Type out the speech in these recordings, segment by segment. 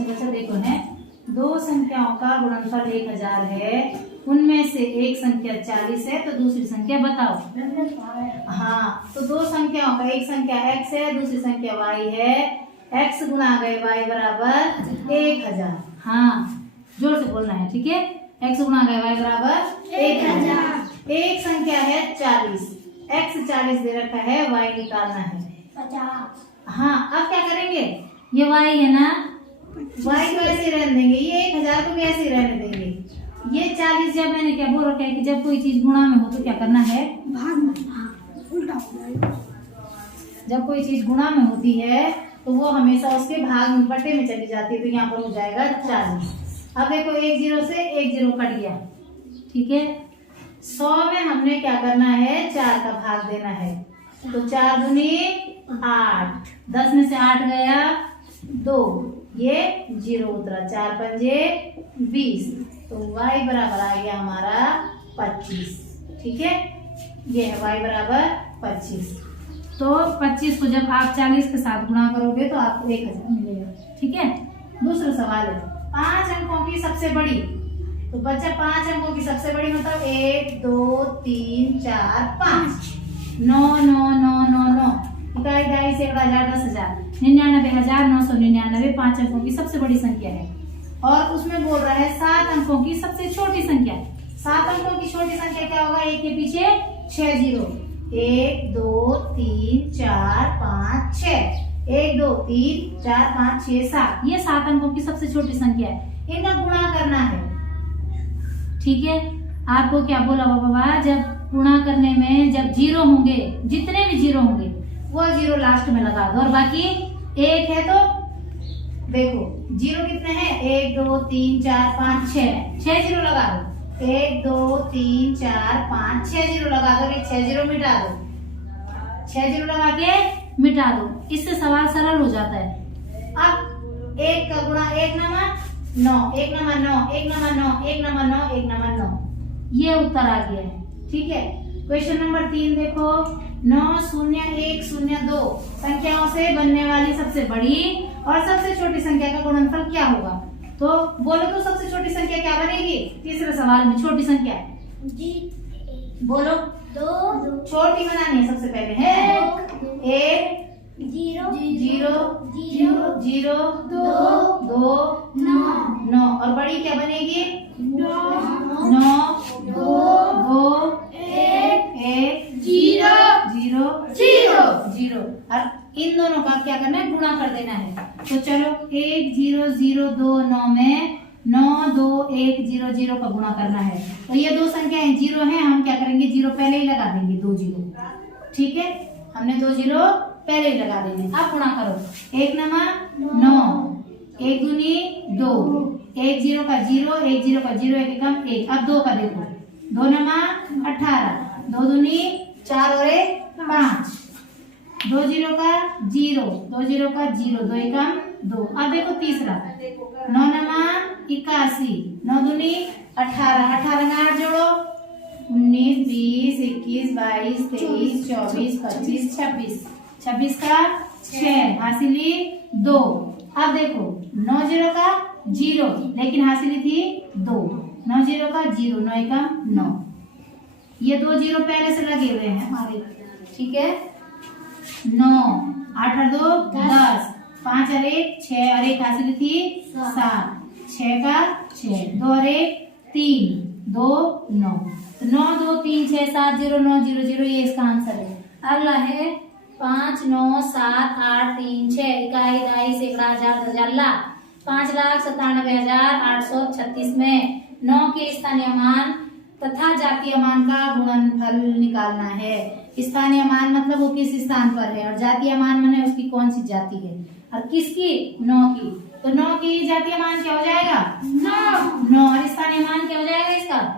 अच्छा देखो है, दो संख्याओं का गुणनफल 1000 है, उनमें से एक संख्या 40 है, तो दूसरी संख्या बताओ। हाँ, तो दो संख्याओं का, एक संख्या x है, दूसरी संख्या y है, x गुणा गए y बराबर 1000। हाँ, जोर से बोलना है, ठीक है। x गुणा गए y बराबर 1000। एक संख्या है 40, x 40 दे रखा है, y निकालना है 50। हाँ, अब क्या करेंगे, ये y है ना, y को ऐसे रहने देंगे, ये 1000 को भी ऐसे ही रहने देंगे। ये 40, जब मैंने क्या बोल रखा है कि जब कोई चीज गुणा में हो तो क्या करना है, उल्टा हो जाएगा। जब कोई चीज गुणा में होती है तो वो हमेशा उसके भाग में, बटे में चली जाती है, तो यहाँ पर हो जाएगा 40। अब देखो, एक 0 से एक 0 कट गया, ठीक है। 100 में हमने क्या करना है, 4 का भाग देना है, तो 4 दूनी 8, 10 में से 8 गया 2, ये 0 उतरा, 4 पंजे 20, तो y बराबर आ गया हमारा 25, ठीक है। ये है y बराबर 25। तो 25 को जब आप 40 के साथ गुणा करोगे तो आपको 1000 मिलेगा, ठीक है। दूसरा सवाल है, 5 अंकों की सबसे बड़ी, तो बच्चा 5 अंकों की सबसे बड़ी मतलब 1 2 3 4 5, 9 9 9 9 9, इकाई दहाई सैकड़ा हजार 10,000, 99,999 5 अंकों की सबसे बड़ी संख्या है। और उसमें बोल रहा है 7 अंकों की सबसे छोटी संख्या। 7 अंकों की छोटी संख्या क्या होगा, एक के पीछे 6 0, 1 2 3 4 5 6, 1 2 3 4 5 6 7, ये 7 अंकों की सबसे छोटी संख्या है, इनका गुणा करना है, ठीक है। आपको क्या बोला बाबा, जब गुणा करने में जब 0 होंगे, जितने भी 0 होंगे वो 0 लास्ट में लगा दो, और बाकी 1 है तो देखो 0 कितने हैं, 1 2 3 4 5 6 0 लगा दो, 1 2 3 4 5 6 0 लगा दो, 6 0 मिटा दो, 6 0 लगा के मिटा दो, इससे सवाल सरल हो जाता है। अब 1 का गुणा 1 नमा 9, 1 नमा 9, 1 नमा 9, 1 नमा 9, 1 नमा 9, ये उत्तर आ गया है, ठीक है। क्वेश्चन नंबर 3 देखो, 9 0 1 0 2 संख्याओं से बनने वाली सबसे बड़ी और सबसे छोटी संख्या का गुणनफल क्या होगा, तो बोलो तो सबसे छोटी संख्या क्या बनेगी, तीसरे सवाल में छोटी संख्या जी बोलो, 2 छोटी बनानी है सबसे पहले है 1 0 0 0 0 2 2 9 9, और बड़ी क्या बनेगी 9 9 2 2 1 1 0 0 0 0, और इन दोनों का क्या करना है, गुणा कर देना है। तो चलो 1 0 0 2 9 में 9 2 1 0 0 का गुणा करना है, तो ये दो संख्याएं 0 हैं, हम क्या करेंगे 0 पहले ही लगा देंगे, 2 0, ठीक है। हमने 2 0 पहले ही लगा देंगे। अब गुणा करो, 1 नमा 9, 1 दूनी 2, 1 0 का 0, 1 0 का 0, 1 एकम 1, अब 2 का देखो, 2 नमा 18, 2 दूनी 4 और 1 5, 2 0 का 0, 2 0 का 0, 2 एकम 2। अब देखो तीसरा, 9 नमा 81, 9 दूनी 18, 18 में 8 जोड़ो, 19 20 21 22 23 24 25 26, 26 का 6, हासिली 2। अब देखो 9 0 का 0, लेकिन हासिली थी 2, 9 0 का 0, 9 एकम 9, ये 2 0 पहले से लगे हुए हैं हमारे, ठीक है। 9 8 और 2 10, 5 और 1 6, और 1 हासिल थी 7, 6 का 6, 2 और 1 3, 2 9, तो 9 2 3 6 7 0 9 0 0, ये इसका आंसर है। अगला है 5 9 7 8 3 6 इकाई दहाई सैकड़ा हजार 10,000 लाख, 5,97,836 में 9 के स्थानीय मान तथा जातीय मान का गुणनफल निकालना है। स्थानीय मान मतलब वो किस स्थान पर है, और जातीय मान माने उसकी कौन सी जाति है, और किसकी 9 की, तो 9 की जातीय मान क्या हो जाएगा 9, और स्थानीय मान क्या हो जाएगा इसका,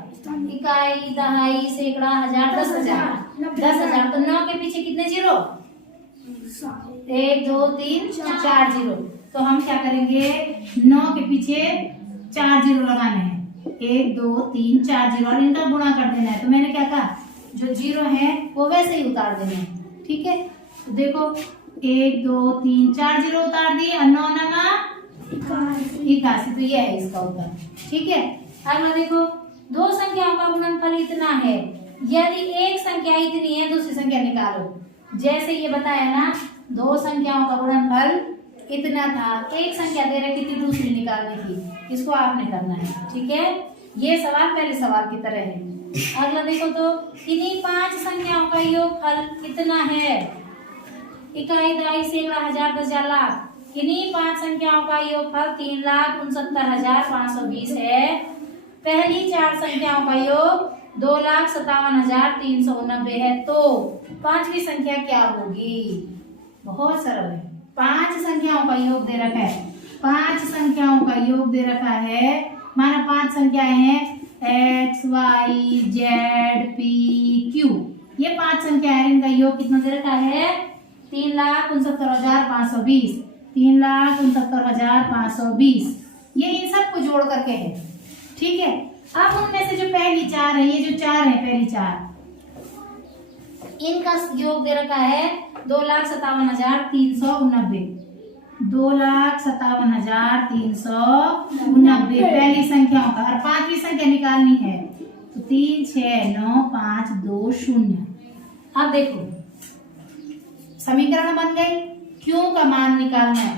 इकाई दहाई सैकड़ा हजार 10,000, 10,000, तो 9 के पीछे कितने 0, 1 2 3 4 0, तो हम क्या करेंगे 9 के पीछे 4 0 लगाने हैं, 1 2 3 4 0, और इनका गुणा कर देना है। तो मैंने क्या कहा, जो 0 है वो वैसे ही उतार देना है, ठीक है। तो देखो 1 2 3 4 0 उतार दिए, और 9 नमा 81, तो ये है इसका उत्तर। ठीक है, अगला देखो, दो संख्याओं का गुणनफल इतना है, यदि एक संख्या इतनी है दूसरी संख्या निकालो। जैसे ये बताया ना, दो संख्याओं का गुणनफल इतना था, एक संख्या दे रखी थी दूसरी निकालनी थी, इसको आपने करना है। ठीक है, ये सवाल पहले सवाल की तरह है। अगला देखो, तो इन्हीं 5 संख्याओं का योगफल कितना है? इकाई, दहाई, सैकड़ा, हजार, 10,000, लाख। इन्हीं 5 संख्याओं का योगफल 3,69,520 है। पहली 4 संख्याओं का योग 2,57,389 है, तो पांचवी संख्या क्या होगी? बहुत सरल है। 5 संख्याओं का योग दे रखा है, 5 संख्याओं का योग दे रखा है, माना 5 संख्याएं हैं x, y, z, p, q, ये 5 संख्या है, इनका योग कितना दे रखा है? 3,69,520, 3,69,520, ये इन सबको जोड़ करके है। ठीक है, अब उनमें से जो पहली 4 है, ये जो 4 है, पहली 4, इनका योग दे रखा है 2,57,389, 2,57,389 पहली संख्याओं का, और पांचवी संख्या निकालनी है, तो 3, 6, 9, 5, 2, 0। अब देखो, समीकरण बन गई, क्यों का मान निकालना है,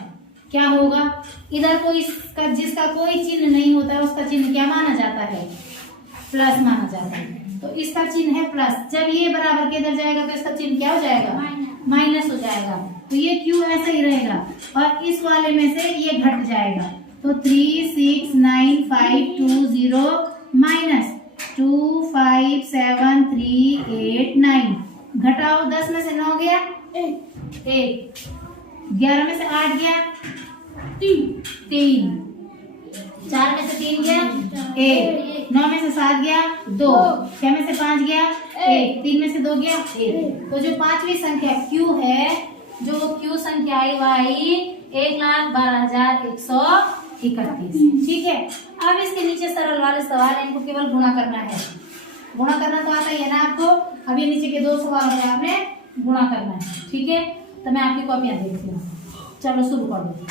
क्या होगा? इधर कोई जिसका कोई चिन्ह नहीं होता है उसका चिन्ह क्या माना जाता है? प्लस माना जाता है, तो इसका चिन्ह है प्लस। जब ये बराबर के इधर जाएगा तो इसका चिन्ह क्या हो जाएगा? माइनस हो जाएगा, तो ये क्यू ऐसा ही रहेगा, और इस वाले में से ये घट जाएगा, तो 3,6,9,5,2,0 माइनस 2,5,7,3,8,9, घटाओ, 10 में से 9 गया 1, 11 में से 8 गया 3, 4 में से 3 गया 1, 9 में से 7 गया 2, 6 में से 5 गया 1, 3 में से 2 गया 1। तो जो पांचवी संख्या Q है, जो Q संख्या आई वो आई 1,12,131। ठीक है, अब इसके नीचे सरल वाले सवाल है, इनको केवल गुणा करना है। गुणा करना तो आता ही है ना आपको। अब ये नीचे के 2 सवाल है, आपने गुणा करना है। ठीक है, तो मैं आपकी कॉपियां देखती हूँ। चलो शुरू कर दो।